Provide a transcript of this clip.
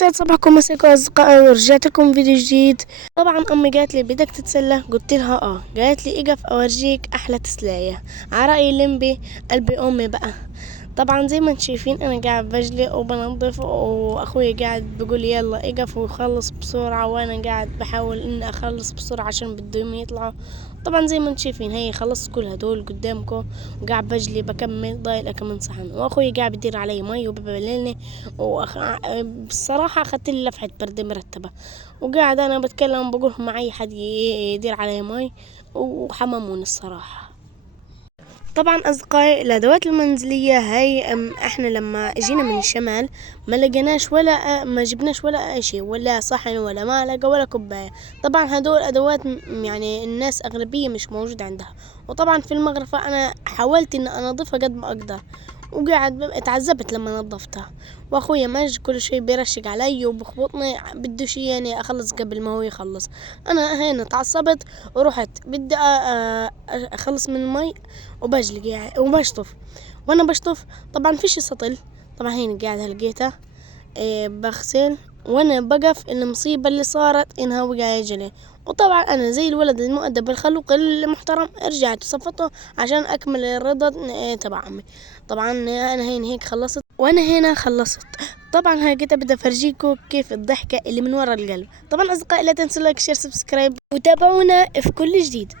سعد صباحكم مساكم أصدقائي، ورجعت لكم فيديو جديد. طبعا أمي قالت لي بدك تتسلى، قلت لها قالت لي اقف أورجيك أحلى تسلاية على رأي اللمبي قلبي أمي بقى. طبعا زي ما انتم شايفين أنا قاعد بجلي وبنظف، وأخوي قاعد بقول يلا اقف وخلص بسرعة، وأنا قاعد بحاول إني أخلص بسرعة عشان بدهم يطلعوا. طبعا زي ما انتم شايفين هي خلصت كل هدول قدامكم، وقاعد بجلي بكمل ضايل كمان صحن، واخوي قاعد بدير علي مي وببللني. بصراحة اخدت لي لفحة برد مرتبة، وقاعد انا بتكلم بقول مع اي حد يدير علي مي، وحمموني الصراحة. طبعا أصدقائي الأدوات المنزلية هاي احنا لما جينا من الشمال ما لقيناش ولا ما جبناش ولا شيء، ولا صحن ولا معلقة ولا كوباية. طبعا هدول أدوات يعني الناس أغلبية مش موجود عندها. وطبعا في المغرفة أنا حاولت إن أنظفها قد ما أقدر، وقاعد اتعذبت لما نظفتها. واخويا ماج كل شيء بيرشق علي وبخبطني، بده شي يعني اخلص قبل ما هو يخلص. انا هنا تعصبت ورحت بدي اخلص من المي، وبجلق يعني وبشطف. وانا بشطف طبعا فيش سطل، طبعا هنا قاعدة لقيتها بغسل. وانا بقف المصيبة اللي صارت انها وقع يجلي. وطبعا انا زي الولد المؤدب الخلوق المحترم رجعت وصفته عشان اكمل الرضا تبع امي. طبعا انا هنا هيك خلصت، وانا هنا خلصت. طبعا هاي كده بدي افرجيكم كيف الضحكة اللي من ورا القلب. طبعا اصدقائي لا تنسوا لايك شير سبسكرايب، وتابعونا في كل جديد.